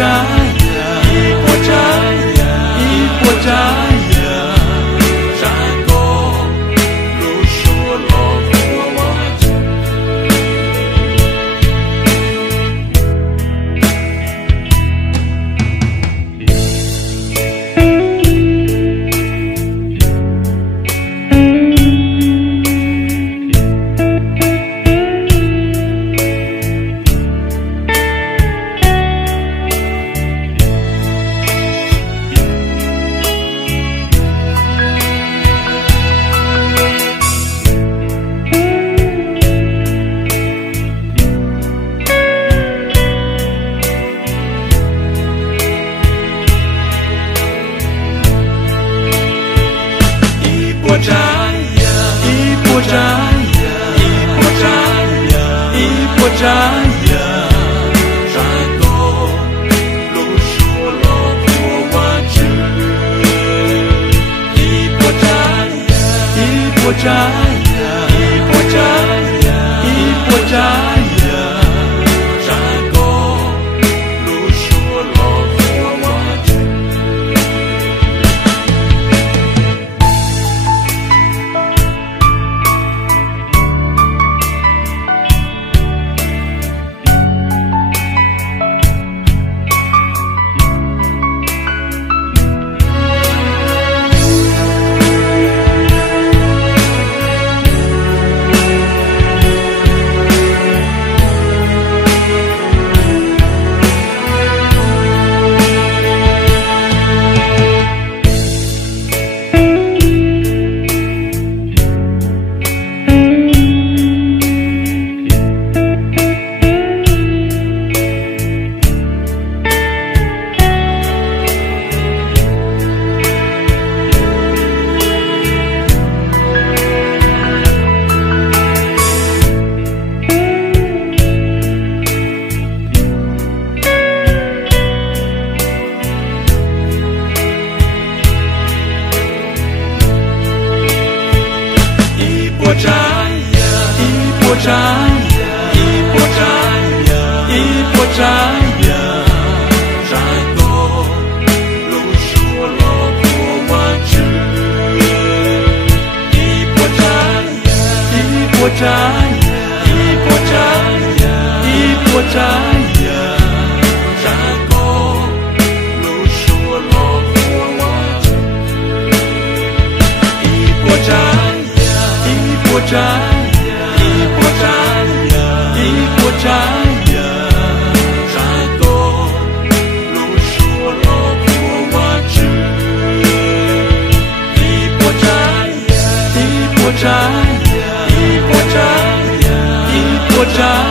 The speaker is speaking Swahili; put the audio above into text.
jaya, ipo jaya, ipo jaya, Jago lusulo fuwawaju. Ipo jaya, ipo jaya, ipo jaya, ipo jaya, Jago lusulo fuwawaju. Ipo jaya, ipo jaya, ipo jaya, ipo jaya, Jago lusulo fuwawaju. Ipo jaya, ipo jaya, ipo jaya, ipo jaya, Jago lusulo fuwawaju. Ipo jaya, ipo jaya, ipo jaya, ipo jaya, Jago lusulo fuwawaju. Ipo jaya, ipo jaya, ipo jaya, ipo jaya, Jago lusulo fuwawaju. Ipo jaya, ipo jaya, ipo jaya, ipo jaya.